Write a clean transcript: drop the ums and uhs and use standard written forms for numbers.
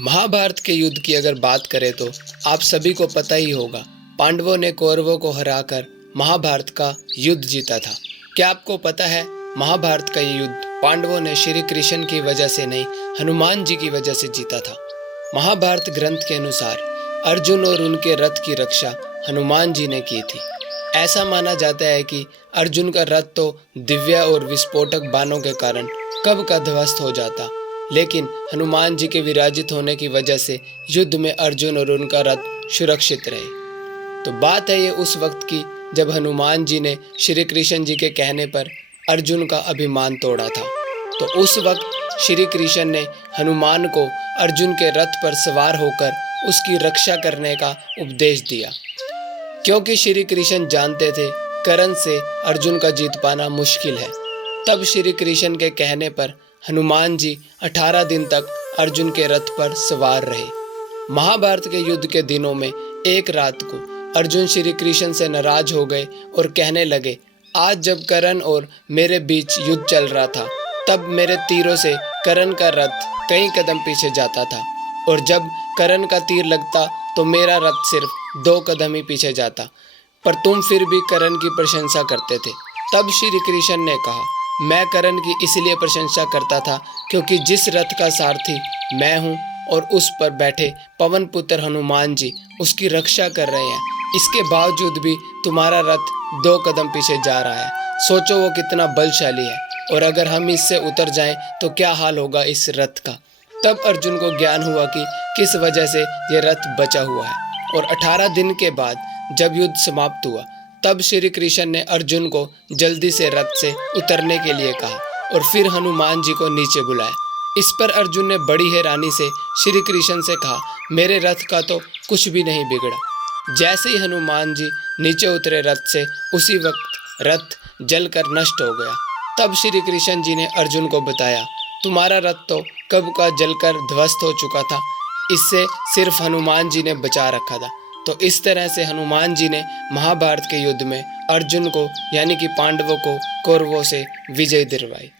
महाभारत के युद्ध की अगर बात करें तो आप सभी को पता ही होगा, पांडवों ने कौरवों को हराकर महाभारत का युद्ध जीता था। क्या आपको पता है, महाभारत का ये युद्ध पांडवों ने श्री कृष्ण की वजह से नहीं, हनुमान जी की वजह से जीता था। महाभारत ग्रंथ के अनुसार अर्जुन और उनके रथ की रक्षा हनुमान जी ने की थी। ऐसा माना जाता है कि अर्जुन का रथ तो दिव्य और विस्फोटक बाणों के कारण कब का ध्वस्त हो जाता, लेकिन हनुमान जी के विराजित होने की वजह से युद्ध में अर्जुन और उनका रथ सुरक्षित रहे। तो बात है ये उस वक्त की जब हनुमान जी ने श्री कृष्ण जी के कहने पर अर्जुन का अभिमान तोड़ा था। तो उस वक्त श्री कृष्ण ने हनुमान को अर्जुन के रथ पर सवार होकर उसकी रक्षा करने का उपदेश दिया, क्योंकि श्री कृष्ण जानते थे कर्ण से अर्जुन का जीत पाना मुश्किल है। तब श्री कृष्ण के कहने पर हनुमान जी 18 दिन तक अर्जुन के रथ पर सवार रहे। महाभारत के युद्ध के दिनों में एक रात को अर्जुन श्री कृष्ण से नाराज हो गए और कहने लगे, आज जब कर्ण और मेरे बीच युद्ध चल रहा था तब मेरे तीरों से कर्ण का रथ कई कदम पीछे जाता था, और जब कर्ण का तीर लगता तो मेरा रथ सिर्फ 2 कदम ही पीछे जाता, पर तुम फिर भी कर्ण की प्रशंसा करते थे। तब श्री कृष्ण ने कहा, मैं कर्ण की इसलिए प्रशंसा करता था क्योंकि जिस रथ का सारथी मैं हूँ और उस पर बैठे पवन पुत्र हनुमान जी उसकी रक्षा कर रहे हैं, इसके बावजूद भी तुम्हारा रथ 2 कदम पीछे जा रहा है। सोचो वो कितना बलशाली है, और अगर हम इससे उतर जाएं तो क्या हाल होगा इस रथ का। तब अर्जुन को ज्ञान हुआ कि किस वजह से ये रथ बचा हुआ है, और 18 दिन के बाद जब युद्ध समाप्त हुआ तब श्री कृष्ण ने अर्जुन को जल्दी से रथ से उतरने के लिए कहा और फिर हनुमान जी को नीचे बुलाया। इस पर अर्जुन ने बड़ी हैरानी से श्री कृष्ण से कहा, मेरे रथ का तो कुछ भी नहीं बिगड़ा। जैसे ही हनुमान जी नीचे उतरे रथ से, उसी वक्त रथ जलकर नष्ट हो गया। तब श्री कृष्ण जी ने अर्जुन को बताया, तुम्हारा रथ तो कब का जलकर ध्वस्त हो चुका था, इससे सिर्फ हनुमान जी ने बचा रखा था। तो इस तरह से हनुमान जी ने महाभारत के युद्ध में अर्जुन को यानी कि पांडवों को कौरवों से विजय दिलवाई।